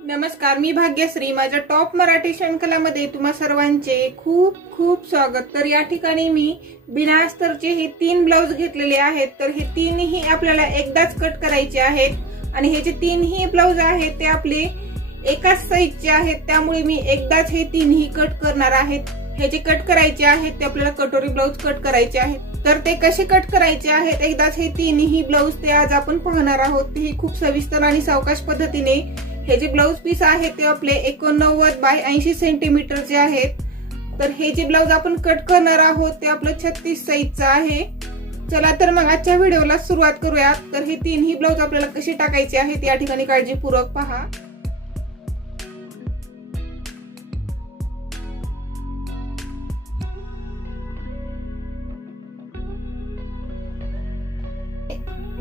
नमस्कार, मी भाग्यश्री. माझ्या टॉप मराठी शृंखलामध्ये तुम्हा सर्वांचे खूप खूप स्वागत. तर या ठिकाणी मी बिना अस्तरचे हे 3 ब्लाउज घेतलेले आहेत. तर हे तीनही आपल्याला एकदाच कट करायचे आहेत आणि हे जे तीनही ब्लाउज आहेत ते आपले एकाच साइजचे आहेत, त्यामुळे मी एकदाच हे तीनही कट करणार आहेत. हे जे कट करायचे आहेत ते आपल्याला कटोरी ब्लाउज कट करायचे आहेत. तर ते कसे कट करायचे आहेत एकदाच हे तीनही ब्लाउज ते आज आपण पाहणार आहोत. हे खूप सविस्तर आणि सावकाश पद्धतीने हे जे ब्लाउज पीस आहेत ते आपले 89 बाय 80 सेंटीमीटरचे आहेत. तर हे जे ब्लाउज आपण कट करणार आहोत ते आपलं 36 साइजचं आहे. चला तर मग आजच्या व्हिडिओला सुरुवात करूयात. तर हे तीनही ब्लाउज आपल्याला कसे टाकायचे आहेत या ठिकाणी काळजीपूर्वक पहा.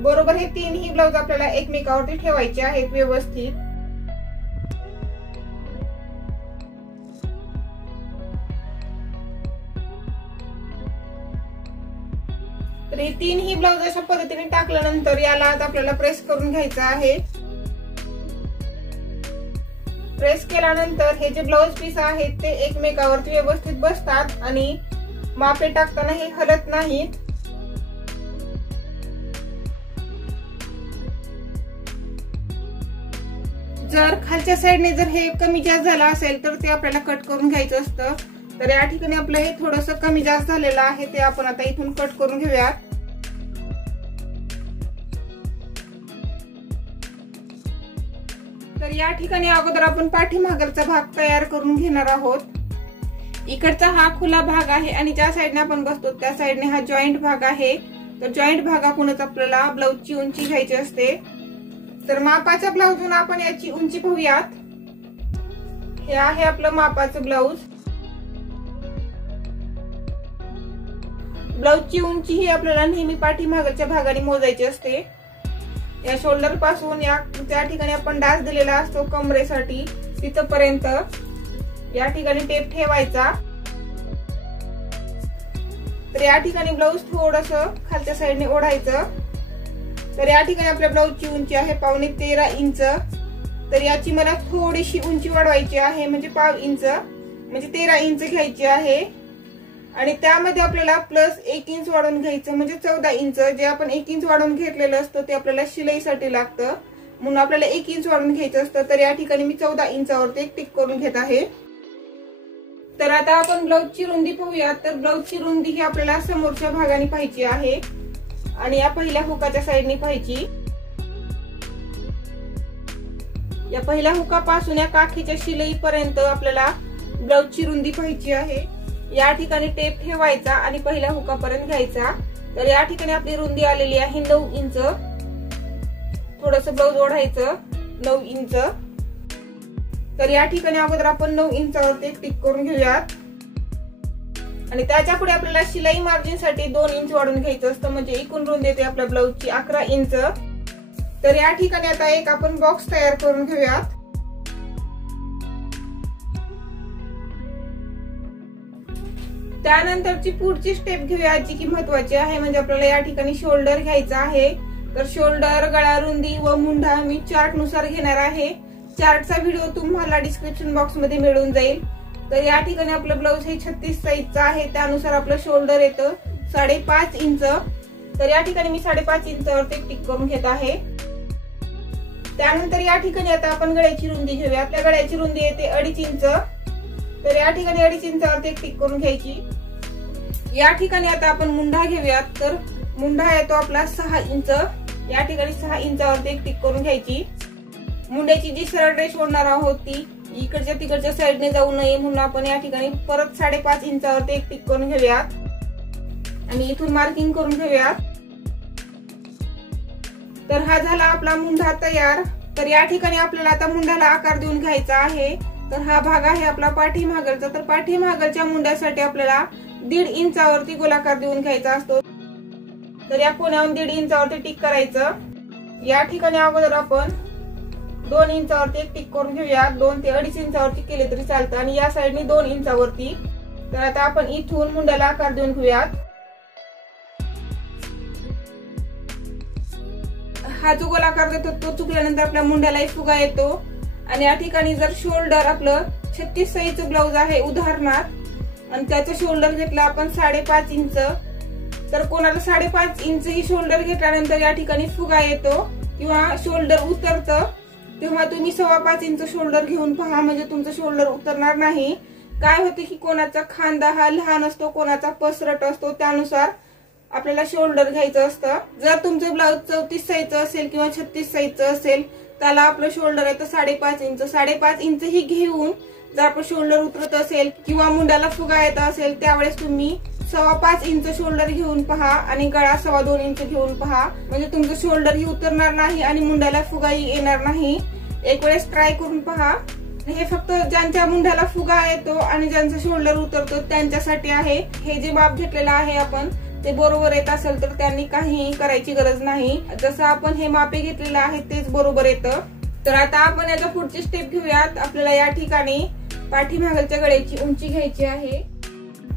बरोबर हे तीनही ब्लाउज आपल्याला एकमेकावरती ठेवायचे आहेत व्यवस्थित. तर हे तीनही ब्लाउज अशा पद्धतीने टाकल्यानंतर याला आता आपल्याला प्रेस करून घ्यायचं आहे. प्रेस केल्यानंतर हे जे ब्लाउज पीस आहेत ते एकमेकावरती व्यवस्थित बसतात आणि मापे टाकताना हे हलत नाहीत. जर खालच्या साइडने जर हे कमी जास्त झाला असेल तर ते आपल्याला कट करून घ्यायचं असतं. तर या ठिकाणी आपलं हे थोडंसं कमी जास्त झालेलं आहे, ते आपण आता इथून कट करून घेऊयात. तर या ठिकाणी अगोदर आपण पाठीमागचा भाग तयार करून घेणार आहोत. इकडचा हा खुला भाग आहे आणि ज्या साइडने आपण बसतो त्या साइडने हा जॉईंट भाग आहे. तर जॉईंट भागाकडूनच आपल्याला ब्लाउजची उंची घ्यायची असते. तर मापाच्या ब्लाउजून आपण याची उंची पाहूयात. हे आहे आपलं मापाचं ब्लाउज. ब्लाउजची उंची ही आपल्याला नेहमी पाठीमागच्या भागाने मोजायची असते. या शोल्डर पासून त्या ठिकाणी आपण डास दिलेला असतो कमरेसाठी तिथपर्यंत या ठिकाणी टेप ठेवायचा. तर या ठिकाणी ब्लाउज थोडंसं खालच्या साइडने ओढायचं. तर या ठिकाणी आपल्या ब्लाउजची उंची आहे 13.5 इंच. तर याची मला थोडीशी उंची वाढवायची आहे, म्हणजे 1/2 इंच, म्हणजे 13 इंच घ्यायची आहे. आणि त्यामध्ये आपल्याला प्लस 1 इंच वाढवून घ्यायचं, म्हणजे 14 इंच. जे आपण 1 इंच वाढवून घेतलेलं असतं ते आपल्याला शिलाईसाठी लागतं, म्हणून आपल्याला 1 इंच वाढवून घ्यायचं असतं. तर या ठिकाणी मी 14 इंचावरती एक टिक करून घेत आहे. तर आता आपण ब्लाउजची रुंदी पाहूया. तर ब्लाउजची रुंदी ही आपल्याला समोरच्या भागाने पाहायची आहे आणि या पहिल्या हुकाच्या साइडने पाहायची. या पहिल्या हुकापासून या काठीच्या शिलाईपर्यंत आपल्याला ब्लाउजची रुंदी पाहायची आहे. या ठिकाणी टेप ठेवायचा आणि पहिल्या हुकापर्यंत घ्यायचा. तर या ठिकाणी आपली रुंदी आलेली आहे 9 इंच. थोडंसं ब्लाउज ओढायचं 9 इंच. तर या ठिकाणी अगोदर आपण 9 इंचावरती एक टिक करून घेऊयात आणि त्याच्या पुढे आपल्याला शिलाई मार्जिन साठी 2 इंच वाढवून घ्यायचं असतं, म्हणजे एकूण रुंदी येते आपल्या ब्लाउजची 11 इंच. तर या ठिकाणी आता एक आपण बॉक्स तयार करून घेऊयात. त्यानंतरची पुढची स्टेप घेऊया जी की महत्वाची आहे, म्हणजे आपल्याला या ठिकाणी शोल्डर घ्यायचा आहे. तर शोल्डर, गळा रुंदी व मुंढा मी चार्ट नुसार घेणार आहे. चार्टचा व्हिडिओ तुम्हाला डिस्क्रिप्शन बॉक्स मध्ये मिळून जाईल. तर या ठिकाणी आपलं ब्लाउज हे 36 साइजचं आहे, त्यानुसार आपलं शोल्डर येतं 5.5 इंच. तर या ठिकाणी मी 5.5 इंचावरती टिक करून घेत आहे. त्यानंतर या ठिकाणी आता आपण गळ्याची रुंदी घेऊया. आपल्या गळ्याची रुंदी येते 2.5 इंच. तर या ठिकाणी 2.5 इंचावरती टिक करून घ्यायची. या ठिकाणी आता आपण मुंढा घेऊयात. तर मुंढा येतो आपला 6 इंच. या ठिकाणी 6 इंचावरती टिक करून घ्यायची. मुंड्याची जी सरळ रेष ओढणार आहोत ती इकडच्या तिकडच्या साइडने जाऊ नये म्हणून आपण या ठिकाणी परत 5.5 इंचावरती एक टिक करून घेऊयात आणि इथून मार्किंग करून घेऊयात. तर हा झाला आपला मुंढा तयार. तर या ठिकाणी आपल्याला आता मुंढ्याला आकार देऊन घ्यायचा आहे. तर हा भाग आहे आपला पाठीमागचा. तर पाठीमागच्या मुंड्यासाठी आपल्याला 1.5 इंचावरती गोलाकार देऊन घ्यायचा असतो. तर या कोण्यावरून 1.5 इंचावरती टिक करायचं. या ठिकाणी अगोदर आपण 2 इंचावरती एक टिक करून घेऊया. 2 ते 2.5 इंचावरती केले तरी चालतं आणि या साइडने 2 इंचावरती. तर आता आपण इथून मुंड्याला आकार देऊन घेऊयात. हा जो गोलाकार देतो तो चुकल्यानंतर आपल्या मुंड्याला फुगा येतो आणि या ठिकाणी जर शोल्डर आपलं 36 साईजचं ब्लाऊज आहे उदाहरणार्थ आणि त्याचं शोल्डर घेतलं आपण 5.5 इंच, तर कोणाला 5.5 इंच ही शोल्डर घेतल्यानंतर या ठिकाणी फुगा येतो किंवा शोल्डर उतरतं, तेव्हा तुम्ही 5.25 इंच शोल्डर घेऊन पहा, म्हणजे तुमचं शोल्डर उतरणार नाही. काय होते की कोणाचा खांदा हा लहान असतो, कोणाचा पसरट असतो, त्यानुसार आपल्याला शोल्डर घ्यायचं असतं. जर तुमचं ब्लाऊज 34 साईजचं असेल किंवा 36 साईजचं असेल त्याला आपलं शोल्डर येतं 5.5 इंच. 5.5 इंच ही घेऊन जर आपलं शोल्डर उतरत असेल किंवा मुंड्याला फुगा येत असेल त्यावेळेस तुम्ही 5.25 इंच शोल्डर घेऊन पहा आणि गळा 2.25 इंच घेऊन पहा, म्हणजे तुमचं शोल्डर ही उतरणार नाही आणि मुंड्याला फुगाही येणार नाही. एक वेळेस ट्राय करून पहा. हे फक्त ज्यांच्या मुंड्याला फुगा येतो आणि ज्यांचं शोल्डर उतरतो त्यांच्यासाठी आहे. हे जे माप घेतलेलं आहे आपण ते बरोबर येत असेल तर त्यांनी काही करायची गरज नाही. जसं आपण हे मापे घेतलेलं आहे तेच बरोबर येतं. तर आता आपण याचा पुढची स्टेप घेऊयात. आपल्याला या ठिकाणी पाठीमागच्या गळ्याची उंची घ्यायची आहे.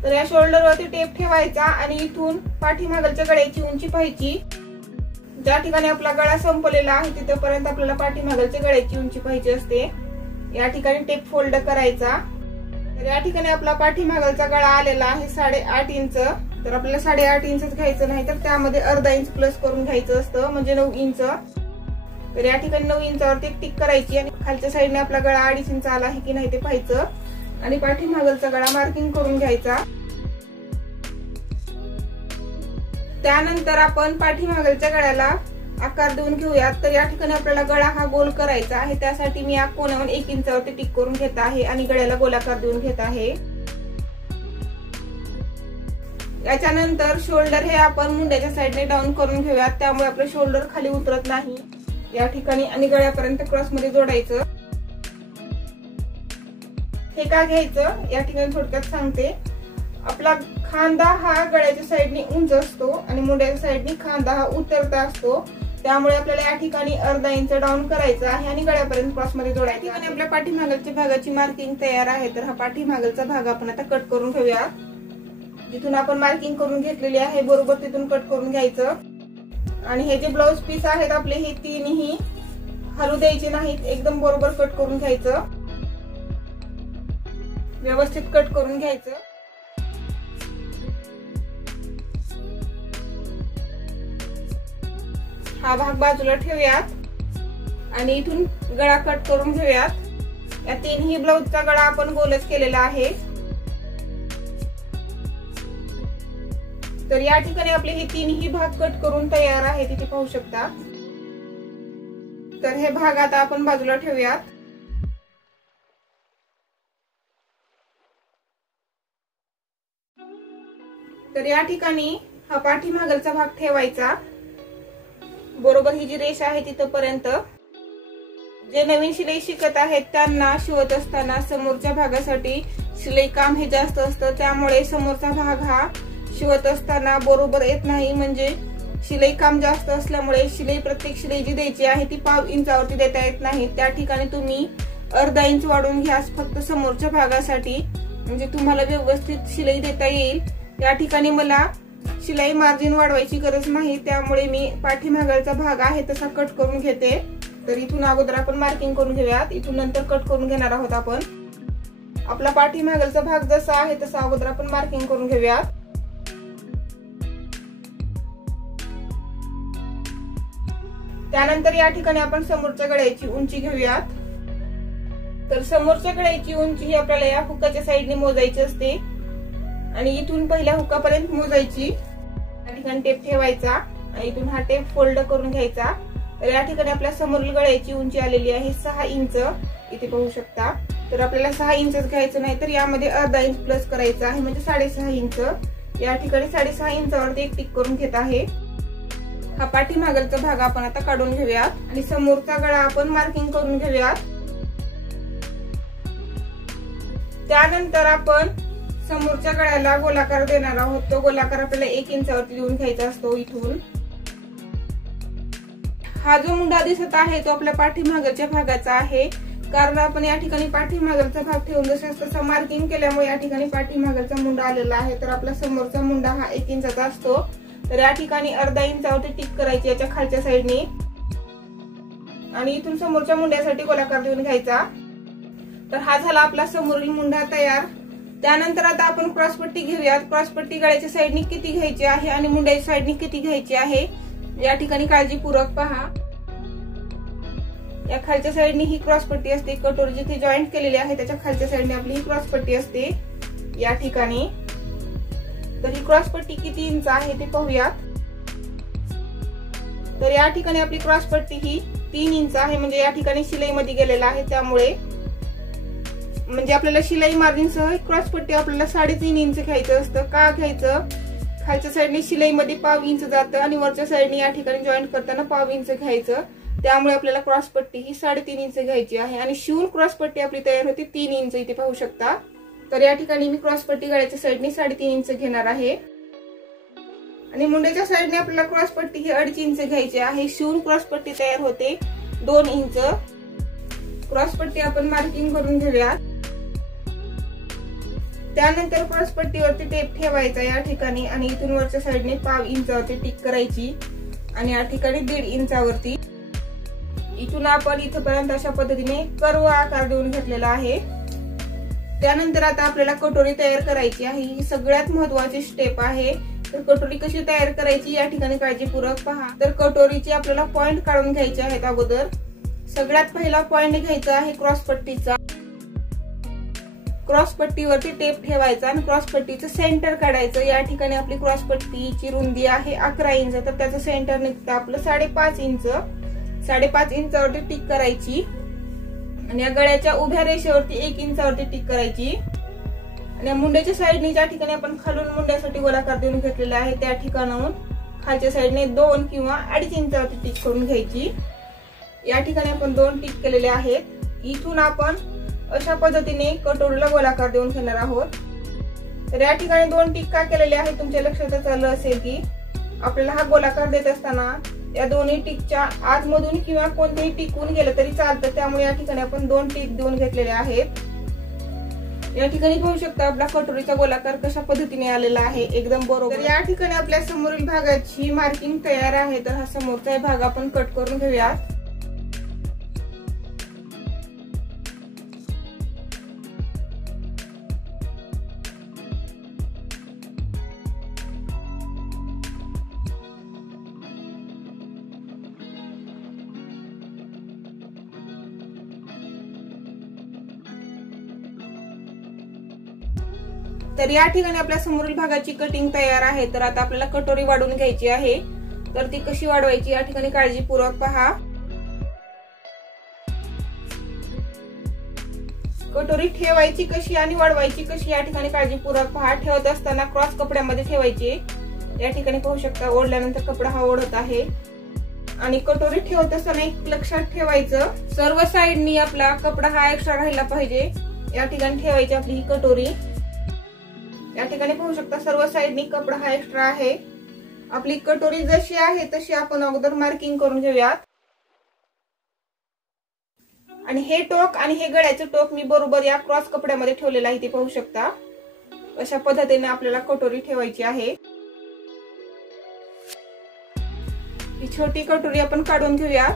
तर या शोल्डरवरती टेप ठेवायचा आणि इथून पाठीमागच्या गळ्याची उंची पाहायची. ज्या ठिकाणी आपला गळा संपलेला आहे तिथपर्यंत आपल्याला पाठीमागच्या गळ्याची उंची पाहिजे असते. या ठिकाणी टेप फोल्ड करायचा. तर या ठिकाणी आपला पाठीमागचा गळा आलेला आहे 8.5 इंच. तर आपल्याला 8.5 इंचच घ्यायचं नाही तर त्यामध्ये अर्धा इंच प्लस करून घ्यायचं असतं, म्हणजे 9 इंच. तर या ठिकाणी 9 इंचावरती टिक करायची आणि खालच्या साईडने आपला गळा 2.5 इंच आला आहे की नाही ते पाहायचं आणि पाठीमागचा गळा मार्किंग करून घ्यायचा. त्यानंतर आपण पाठीमागच्या गळ्याला आकार देऊन घेऊयात. तर या ठिकाणी आपल्याला गळा हा गोल करायचा आहे, त्यासाठी मी या कोणावर 1 इंचावरती टिक करून घेत आहे आणि गळ्याला गोलाकार देऊन घेत आहे. याच्यानंतर शोल्डर हे आपण मुंड्याच्या साईडने डाऊन करून घेऊयात, त्यामुळे आपलं शोल्डर खाली उतरत नाही. या ठिकाणी आणि गळ्यापर्यंत क्रॉस मध्ये जोडायचं. हे का घ्यायचं या ठिकाणी थोडक्यात सांगते. आपला खांदा हा गळ्याच्या साईडने उंच असतो आणि मुंड्याच्या साईडने खांदा हा उतरता असतो, त्यामुळे आपल्याला या ठिकाणी अर्धा इंच डाऊन करायचं आहे आणि गळ्यापर्यंत क्रॉस मध्ये जोडायचं. या ठिकाणी आपल्या पाठीमागच्या भागाची मार्किंग तयार आहे. तर हा पाठीमागचा भाग आपण आता कट करून घेऊया. जिथून आपण मार्किंग करून घेतलेली आहे बरोबर तिथून कट करून घ्यायचं. आणि हे जे ब्लाउज पीस आहेत आपले हे तीनही हलू द्यायचे नाहीत, एकदम बरोबर कट करून घ्यायचं, व्यवस्थित कट करून घ्यायचं. हा भाग बाजूला ठेवूयात आणि इथून गळा कट करून घेऊयात. या तीनही ब्लाउजचा गळा आपण गोलच केलेला आहे. तर या ठिकाणी आपले हे तीनही भाग कट करून तयार आहे, तिथे पाहू शकता. तर हे भाग आता आपण बाजूला ठेवूयात. तर या ठिकाणी हा पाठीमागचा भाग ठेवायचा, बरोबर ही जी रेष आहे तिथपर्यंत. जे नवीन शिलाई शिकत आहेत त्यांना शिवत असताना समोरच्या भागासाठी शिलाई काम हे जास्त असतं, त्यामुळे समोरचा भाग हा शिवत असताना बरोबर येत नाही. म्हणजे शिलाई काम जास्त असल्यामुळे प्रत्येक शिलाई जी द्यायची आहे ती 1/2 इंचावरती देता येत नाही. त्या ठिकाणी तुम्ही अर्धा इंच वाढवून घ्या फक्त समोरच्या भागासाठी, म्हणजे तुम्हाला व्यवस्थित शिलाई देता येईल. या ठिकाणी मला शिलाई मार्जिन वाढवायची गरज नाही, त्यामुळे मी पाठीमागचा भाग आहे तसा कट करून घेते. तर इथून अगोदर आपण मार्किंग करून घेऊयात, इथून नंतर कट करून घेणार आहोत आपण. आपला पाठीमागचा भाग जसा आहे तसा अगोदर आपण मार्किंग करून घेऊयात. त्यानंतर या ठिकाणी आपण समोरच्या गळ्याची उंची घेऊयात. तर समोरच्या गळ्याची उंची ही आपल्याला या हुकाच्या साईडने मोजायची असते आणि इथून पहिल्या हुकापर्यंत मोजायची. या ठिकाणी टेप ठेवायचा आणि इथून हा टेप फोल्ड करून घ्यायचा. तर या ठिकाणी आपल्या समोरील गळ्याची उंची आलेली आहे 6 इंच, इथे पाहू शकता. तर आपल्याला 6 इंचच घ्यायचं नाही तर यामध्ये अर्धा इंच प्लस करायचा आहे, म्हणजे 6.5 इंच. या ठिकाणी 6.5 इंचावरती एक टिक करून घेत आहे. हा पाठीमागचा भाग आपण आता काढून घेऊयात आणि समोरचा गळा आपण मार्किंग करून घेऊयात. त्यानंतर आपण समोरच्या गळ्याला गोलाकार देणार आहोत. तो गोलाकार आपल्याला 1 इंचावरती देऊन घ्यायचा असतो. इथून हा जो मुंडा दिसत आहे तो आपल्या पाठीमागच्या भागाचा आहे, कारण आपण या ठिकाणी पाठीमागचा भाग ठेवून जसं मार्किंग केल्यामुळे या ठिकाणी पाठीमागचा मुंडा आलेला आहे. तर आपला समोरचा मुंडा हा 1 इंचाचा असतो. तर या ठिकाणी अर्धा इंचावरती टिक करायची याच्या खालच्या साईडने. आणि इथून समोरच्या मुंड्यासाठी गोलाकार देऊन घ्यायचा। तर हा झाला आपला समोरील मुंडा तयार। त्यानंतर आता आपण क्रॉसपट्टी घेऊयात। क्रॉसपट्टी गळ्याच्या साईडने किती घ्यायची आहे आणि मुंड्याच्या साईडने किती घ्यायची आहे या ठिकाणी काळजीपूर्वक पहा। या खालच्या साईडने ही क्रॉसपट्टी असते, कटोरी जिथे जॉईंट केलेली आहे त्याच्या खालच्या साईडने आपली ही क्रॉसपट्टी असते या ठिकाणी। तर ही क्रॉसपट्टी किती इंच आहे ते पाहूयात। तर या ठिकाणी आपली क्रॉसपट्टी ही 3 इंच आहे, म्हणजे या ठिकाणी शिलाई मध्ये गेलेला आहे, त्यामुळे म्हणजे आपल्याला शिलाई मार्जिन सह क्रॉसपट्टी आपल्याला 3.5 इंच घ्यायचं असतं। का घ्यायचं? खालच्या साईडने शिलाई मध्ये पाव इंच जातं आणि वरच्या साईडने या ठिकाणी जॉईंट करताना पाव इंच घ्यायचं, त्यामुळे आपल्याला क्रॉसपट्टी ही 3.5 इंच घ्यायची आहे आणि शिवून क्रॉसपट्टी आपली तयार होती 3 इंच, इथे पाहू शकता। तर या ठिकाणी मी क्रॉसपट्टी गळ्याच्या साईडने 3.5 इंच घेणार आहे आणि मुंड्याच्या साईडने आपल्याला क्रॉसपट्टी ही 2.5 इंच घ्यायची आहे। शिवून क्रॉसपट्टी तयार होते 2 इंच। क्रॉसपट्टी आपण मार्किंग करून घेऊया। त्यानंतर क्रॉसपट्टीवरती टेप ठेवायचा या ठिकाणी आणि इथून वरच्या साईडने पाव इंचावरती टिक करायची आणि या ठिकाणी 1.5 इंचावरती। इथून आपण इथपर्यंत अशा पद्धतीने कर्व आकार देऊन घेतलेला आहे। त्यानंतर आता आपल्याला कटोरी तयार करायची आहे, ही सगळ्यात महत्त्वाची स्टेप आहे। तर कटोरी कशी तयार करायची या ठिकाणी काळजीपूर्वक पहा। तर कटोरीचे आपल्याला पॉइंट काढून घ्यायचे आहेत। अगोदर सगळ्यात पहिला पॉइंट घ्यायचा आहे क्रॉसपट्टीचा। क्रॉसपट्टीवरती टेप ठेवायचा आणि क्रॉसपट्टीचं सेंटर काढायचं। या ठिकाणी आपली क्रॉसपट्टीची रुंदी आहे 11 इंच, तर त्याचं सेंटर निघतं आपलं 5.5 इंच। 5.5 इंचावरती टिक करायची आणि या गळ्याच्या उभ्या रेषेवरती 1 इंचावरती टिक करायची आणि मुंड्याच्या साईडने ज्या ठिकाणी आपण खालून मुंड्यासाठी गोलाकार देऊन घेतलेला आहे त्या ठिकाणाहून खालच्या साईडने 2 किंवा 2.5 इंचावरती टिक करून घ्यायची। या ठिकाणी आपण 2 टिक केलेले आहेत। इथून आपण अशा पद्धतीने कटोरीला गोलाकार देऊन घेणार आहोत। तर या ठिकाणी 2 टिक का केलेले आहे तुमच्या लक्षातच आलं असेल की आपल्याला हा गोलाकार देत असताना या दोन्ही टिकच्या आतमधून किंवा कोणतेही टिकून गेलं तरी चालतं, त्यामुळे या ठिकाणी आपण 2 टिक देऊन घेतलेले आहेत। या ठिकाणी पाहू शकता आपला कटोरीचा गोलाकार कशा पद्धतीने आलेला आहे, एकदम बरोबर। तर या ठिकाणी आपल्या समोरील भागाची मार्किंग तयार आहे। तर हा समोरचा भाग आपण कट करून घेऊया। तर या ठिकाणी आपल्या समोरील भागाची कटिंग तयार आहे। तर आता आपल्याला कटोरी वाढवून घ्यायची आहे। तर ती कशी वाढवायची या ठिकाणी काळजीपूर्वक पहा। कटोरी ठेवायची कशी आणि वाढवायची कशी या ठिकाणी काळजीपूर्वक पहा। ठेवत असताना क्रॉस कपड्यामध्ये ठेवायची। या ठिकाणी पाहू शकता ओढल्यानंतर कपडा हा ओढत आहे आणि कटोरी ठेवत असताना एक लक्षात ठेवायचं, सर्व साइडनी आपला कपडा हा एक्स्ट्रा राहिला पाहिजे। या ठिकाणी ठेवायची आपली ही कटोरी। या ठिकाणी पाहू शकता सर्व साइडनी कपडा हा एक्स्ट्रा आहे। आपली कटोरी जशी आहे तशी आपण अगोदर मार्किंग करून घेऊयात आणि हे टोक आणि हे गळ्याचं टोक मी बरोबर या क्रॉस कपड्यामध्ये ठेवलेलं आहे, ते पाहू शकता। अशा पद्धतीने आपल्याला कटोरी ठेवायची आहे। ही छोटी कटोरी आपण काढून घेऊया।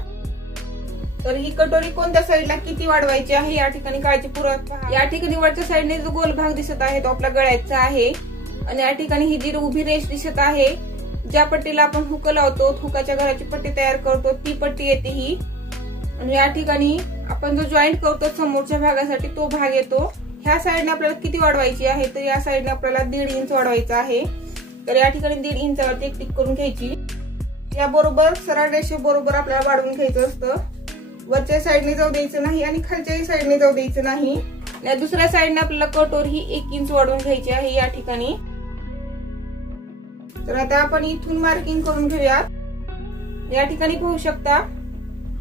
तर ही कटोरी कोणत्या साईडला किती वाढवायची आहे या ठिकाणी काळजीपूर्वक पहा। या ठिकाणी वरच्या साईडने जो गोल भाग दिसत आहे तो आपला गळ्याचा आहे आणि या ठिकाणी ही जी उभी रेष दिसत आहे, ज्या पट्टीला आपण हुक लावतो, हुकाच्या घराची पट्टी तयार करतो ती पट्टी येते ही। आणि या ठिकाणी आपण जो जॉईंट करतो समोरच्या भागासाठी तो भाग येतो। ह्या साईडने आपल्याला किती वाढवायची आहे तर या साईडने आपल्याला 1.5 इंच वाढवायचा आहे। तर या ठिकाणी 1.5 इंचावरती टिक करून घ्यायची। या बरोबर सरळ रेषे बरोबर आपल्याला वाढवून घ्यायचं असतं। वरच्या साईडने जाऊ द्यायचं नाही आणि खालच्याही साईडने जाऊ द्यायचं नाही। या दुसऱ्या साईडने आपल्याला कटोरी ही 1 इंच वाढवून घ्यायची आहे या ठिकाणी। तर आता आपण इथून मार्किंग करून घेऊया। या ठिकाणी पाहू शकता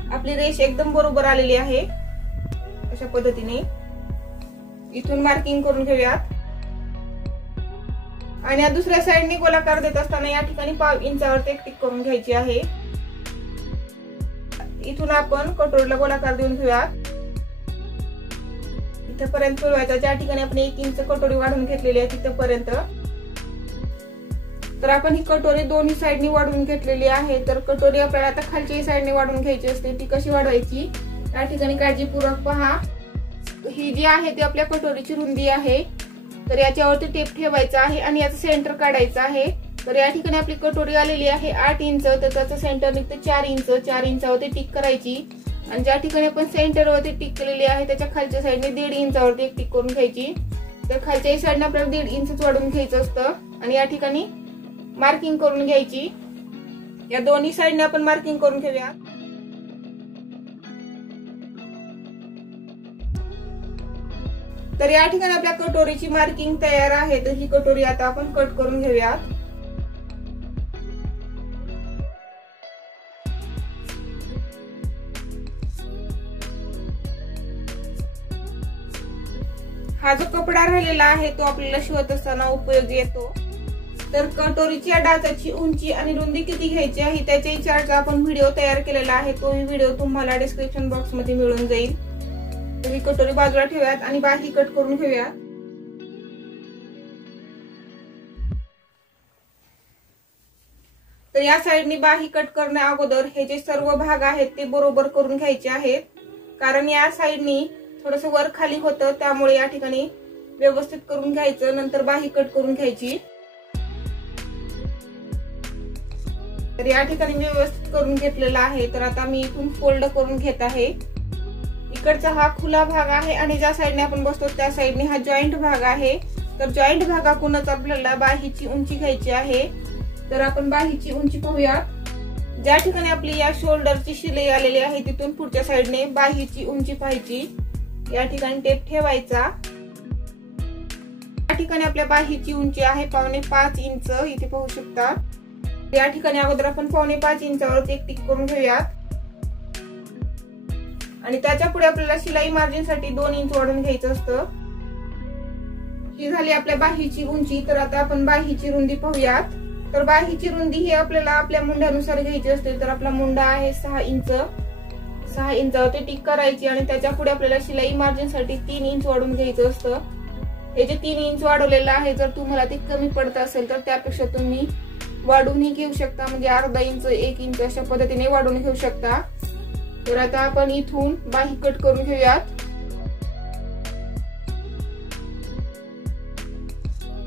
आपली रेष एकदम बरोबर आलेली आहे। अशा पद्धतीने इथून मार्किंग करून घेऊया आणि या दुसऱ्या साईडने गोलाकार देत असताना या ठिकाणी 5 इंचावरती एक टिक करून घ्यायची आहे। इथून आपण कटोरीला गोलाकार देऊन घेऊया। इथपर्यंत फिरवायचा, ज्या ठिकाणी आपण 1 इंच कटोरी वाढवून घेतलेली आहे तिथपर्यंत। तर आपण ही कटोरी दोन्ही साईडनी वाढवून घेतलेली आहे। तर कटोरी आपल्याला आता खालच्या साईडने वाढवून घ्यायची असते, ती कशी वाढवायची या ठिकाणी काळजीपूर्वक पहा। ही जी आहे ती आपल्या कटोरीची रुंदी आहे, तर याच्यावरती टेप ठेवायचा आहे आणि याचं सेंटर काढायचं आहे। तर या ठिकाणी आपली कटोरी आलेली आहे 8 इंच, तर त्याचं सेंटर निघतं 4 इंच। 4 इंचावरती टिक करायची आणि ज्या ठिकाणी आपण सेंटरवरती टिक केलेली आहे त्याच्या खालच्या साईडने 1.5 इंचावरती एक टिक करून घ्यायची। तर खालच्या साईडने आपल्याला 1.5 इंच वाढवून घ्यायचं असतं आणि या ठिकाणी मार्किंग करून घ्यायची। या दोन्ही साईडने आपण मार्किंग करून घेऊया। तर या ठिकाणी आपल्या कटोरीची मार्किंग तयार आहे, तर ही कटोरी आता आपण कट करून घेऊयात। हा जो कपडा राहिलेला आहे तो आपल्याला शिवत असताना उपयोगी येतो। तर कटोरीच्या डाचाची उंची आणि रुंदी किती घ्यायची आहे त्याच्या चार्टचा आपण व्हिडिओ तयार केलेला आहे, तोही व्हिडिओ तुम्हाला डिस्क्रिप्शन बॉक्स मध्ये मिळून जाईल। तर ही कटोरी बाजूला ठेवूयात आणि बाही कट करून घेऊया। तर या साईडनी बाही कट करण्या अगोदर हे जे सर्व भाग आहेत ते बरोबर करून घ्यायचे आहेत, कारण या साईडनी थोडंसं वर खाली होतं, त्यामुळे या ठिकाणी व्यवस्थित करून घ्यायचं, नंतर बाही कट करून घ्यायची। तर या ठिकाणी मी व्यवस्थित करून घेतलेला आहे। तर आता मी इथून फोल्ड करून घेत आहे। इकडचा हा खुला भाग आहे आणि ज्या साईडने आपण बसतो त्या साईडने हा जॉईंट भाग आहे। तर जॉईंट भागाकडूनच आपल्याला बाहीची उंची घ्यायची आहे। तर आपण बाहीची उंची पाहूया। ज्या ठिकाणी आपली या शोल्डरची शिलाई आलेली आहे तिथून पुढच्या साईडने बाहीची उंची पाहायची। या ठिकाणी टेप ठेवायचा। या ठिकाणी आपल्या बाहीची उंची आहे 5.25 इंच, इथे पाहू शकता। या ठिकाणी अगोदर आपण 5.25 इंचावर एक टिक करून घेऊयात आणि त्याच्या पुढे आपल्याला शिलाई मार्जिन साठी 2 इंच वाढवून घ्यायचं असतं। ही झाली आपल्या बाहीची उंची। तर आता आपण बाहीची रुंदी पाहूयात। तर बाहीची रुंदी ही आपल्याला आपल्या मुंड्यानुसार घ्यायची असते। तर आपला मुंडा आहे 6 इंच, 6 इंचावरती टिक करायची आणि त्याच्या पुढे आपल्याला शिलाई मार्जिन साठी 3 इंच वाढवून घ्यायचं असतं। हे जे 3 इंच वाढवलेलं आहे, जर तुम्हाला ते कमी पडत असेल तर त्यापेक्षा तुम्ही वाढवूनही घेऊ शकता, म्हणजे अर्धा इंच 1 इंच अशा पद्धतीने वाढवून घेऊ शकता। तर आता आपण इथून बाही कट करून घेऊयात।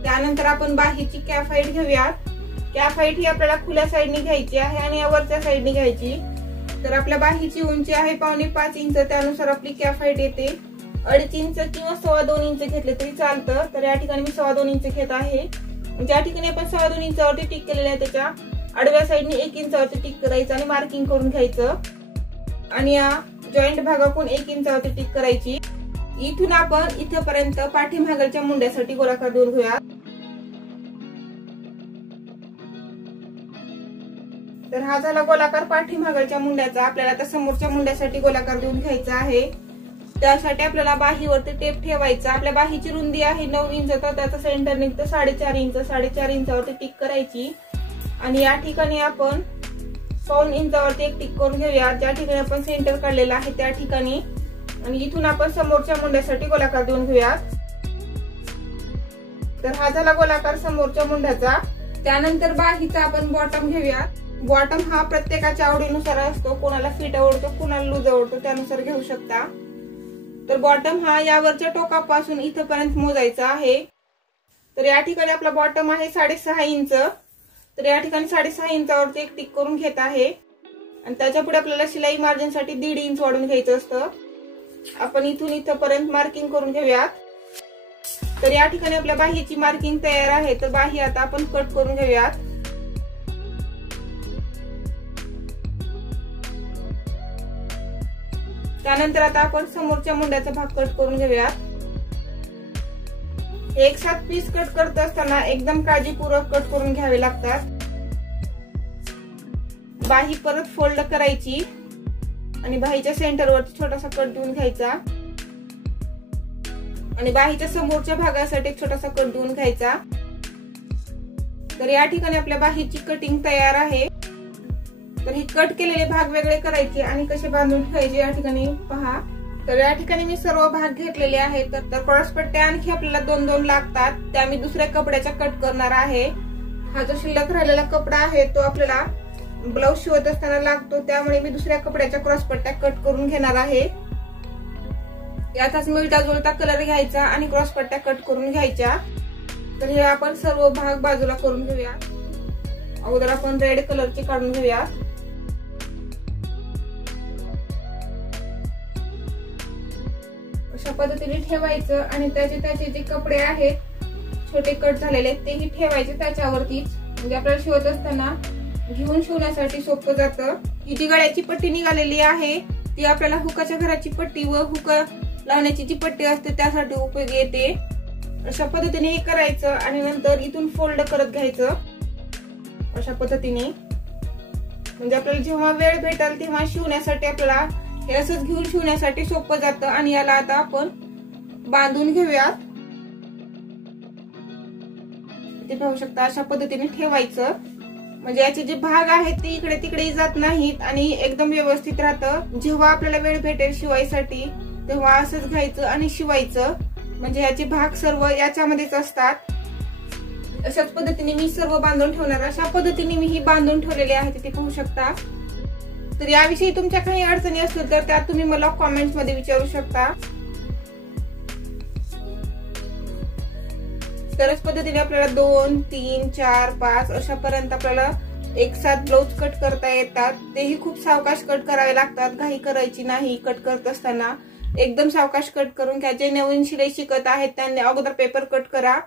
त्यानंतर आपण बाहीची कॅफ हाईट घेऊयात। कॅफ हाईट ही आपल्याला खुल्या साईडने घ्यायची आहे आणि वरच्या साईडने घ्यायची। तर आपल्या बाहीची उंची आहे 5.25 इंच, त्यानुसार आपली कॅफ हाईट येते 2.5 इंच किंवा 2.25 इंच घेतले तरी चालतं। तर या ठिकाणी मी 2.25 इंच घेत आहे। ज्या ठिकाणी आपण 2.25 इंचावरती टिक केलेलं आहे त्याच्या आडव्या साईडने 1 इंचावरती टिक करायचं आणि मार्किंग करून घ्यायचं आणि या जॉईंट भागाकडून 1 इंचावरती टिक करायची। इथून आपण इथपर्यंत पाठीमागच्या मुंड्यासाठी गोलाकार देऊन घेऊया। तर हा झाला गोलाकार पाठीमागच्या मुंड्याचा। आपल्याला आता समोरच्या मुंड्यासाठी गोलाकार देऊन घ्यायचा आहे। त्यासाठी आपल्याला बाहीवरती टेप ठेवायचा। आपल्या बाहीची रुंदी आहे 9 इंच, तर त्याचं सेंटर निघतं 4.5 इंच। 4.5 इंचावरती टिक करायची आणि या ठिकाणी आपण 1.25 इंचावरती एक टिक करून घेऊया। ज्या ठिकाणी आपण सेंटर काढलेला आहे त्या ठिकाणी आणि इथून आपण समोरच्या मुंड्यासाठी गोलाकार देऊन घेऊया। तर हा झाला गोलाकार समोरच्या मुंड्याचा। त्यानंतर बाहीचा आपण बॉटम घेऊया। बॉटम हा प्रत्येकाच्या आवडीनुसार असतो, कोणाला फिट आवडतो कोणाला लूज आवडतो, त्यानुसार घेऊ शकता। तर बॉटम हा यावरच्या टोकापासून इथपर्यंत मोजायचा आहे। तर या ठिकाणी आपला बॉटम आहे 6.5 इंच। तर या ठिकाणी 6.5 इंचावरती एक टिक करून घेत आहे आणि त्याच्या पुढे आपल्याला शिलाई मार्जिन साठी 1.5 इंच वाढवून घ्यायचं असतं। आपण इथून इथपर्यंत मार्किंग करून घेऊयात। तर या ठिकाणी आपल्या बाहीची मार्किंग तयार आहे। तर बाही आता आपण कट करून घेऊयात। त्यानंतर आता आपण समोरच्या मुंड्याचा भाग कट करून घेऊयात। एक साथ पीस कट करत असताना एकदम काळजीपूर्वक कट करून घ्यावे लागतात। बाही परत फोल्ड करायची आणि बाहीच्या सेंटरवरती छोटासा कट देऊन घ्यायचा आणि बाहीच्या समोरच्या भागासाठी एक छोटासा कट देऊन घ्यायचा। तर या ठिकाणी आपल्या बाहीची कटिंग तयार आहे। तर हे कट केलेले भाग वेगळे करायचे आणि कसे बांधून ठेवायचे या ठिकाणी पहा। तर या ठिकाणी मी सर्व भाग घेतलेले आहेत। तर क्रॉस पट्ट्या आणखी आपल्याला 2-2 लागतात, त्या मी दुसऱ्या कपड्याच्या कट करणार आहे। हा जो शिल्लक राहिलेला कपडा आहे तो आपल्याला ब्लाऊज शिवत असताना लागतो, त्यामुळे मी दुसऱ्या कपड्याच्या क्रॉस पट्ट्या कट करून घेणार आहे। याचाच मिळता जुळता कलर घ्यायचा आणि क्रॉस पट्ट्या कट करून घ्यायच्या। तर हे आपण सर्व भाग बाजूला करून घेऊया। अगोदर आपण रेड कलरचे काढून घेऊया। अशा पद्धतीने ठेवायचं आणि त्याचे जे कपडे आहेत छोटे कट झालेले तेही ठेवायचे त्याच्यावरतीच, म्हणजे आपल्याला शिवत असताना घेऊन शिवण्यासाठी सोपं जातं। ही जी गळ्याची पट्टी निघालेली आहे ती आपल्याला हुकाच्या घराची पट्टी व हुक लावण्याची जी पट्टी असते त्यासाठी उपयोगी येते। अशा पद्धतीने हे करायचं आणि नंतर इथून फोल्ड करत घ्यायचं अशा पद्धतीने, म्हणजे आपल्याला जेव्हा वेळ भेटेल तेव्हा शिवण्यासाठी आपल्याला हे असंच घेऊन शिवण्यासाठी सोपं जातं। आणि याला आता आपण बांधून घेऊयात। ते पाहू शकता अशा पद्धतीने ठेवायचं, म्हणजे याचे जे भाग आहेत ते इकडे तिकडे जात नाहीत आणि एकदम व्यवस्थित राहतं। जेव्हा आपल्याला वेळ भेटेल शिवायसाठी तेव्हा असंच घ्यायचं आणि शिवायचं, म्हणजे याचे भाग सर्व याच्यामध्येच असतात। अशाच पद्धतीने मी सर्व बांधून ठेवणार। अशा पद्धतीने मी ही बांधून ठेवलेली आहे ते पाहू शकता। तर याविषयी तुमच्या काही अडचणी असतील तर त्या तुम्ही मला कॉमेंट्स मध्ये विचारू शकता। तरच पद्धतीने आपल्याला 2, 3, 4, 5 अशापर्यंत आपल्याला एक साथ ब्लाऊज कट करता येतात। तेही खूप सावकाश कट करावे लागतात, घाई करायची नाही। कट करत असताना एकदम सावकाश कट करून घ्या। जे नवीन शिलाई शिकत आहेत त्यांनी अगोदर पेपर कट करा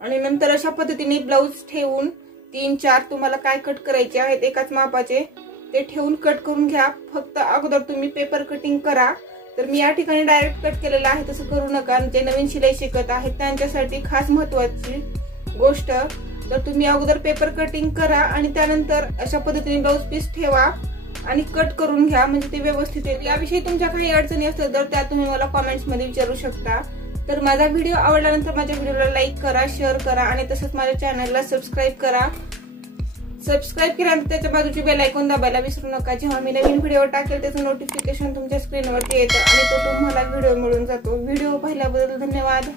आणि नंतर अशा पद्धतीने ब्लाऊज ठेवून 3, 4 तुम्हाला काय कट करायचे आहेत एकाच मापाचे ते ठेवून कट करून घ्या। फक्त अगोदर तुम्ही पेपर कटिंग करा। तर मी या ठिकाणी डायरेक्ट कट केलेला आहे, तसं करू नका। जे नवीन शिलाई शिकत आहेत त्यांच्यासाठी खास महत्त्वाची गोष्ट, तर तुम्ही अगोदर पेपर कटिंग करा आणि त्यानंतर अशा पद्धतीने ब्लाऊज पीस ठेवा आणि कट करून घ्या, म्हणजे ते व्यवस्थित येईल। याविषयी तुमच्या काही अडचणी असतील तर त्या तुम्ही मला कॉमेंट्स मध्ये विचारू शकता। तर माझा व्हिडिओ आवडल्यानंतर माझ्या व्हिडिओला लाईक करा, शेअर करा आणि तसंच माझ्या चॅनलला सबस्क्राईब करा। सबस्क्राईब केल्यानंतर त्याच्या बाजूची बेल आयकॉन दाबायला विसरू नका। जेव्हा मी नवीन व्हिडिओ टाकेल त्याचं नोटिफिकेशन तुमच्या स्क्रीनवरती येतं आणि तो तुम्हाला व्हिडिओ मिळून जातो। व्हिडिओ पाहिल्याबद्दल धन्यवाद।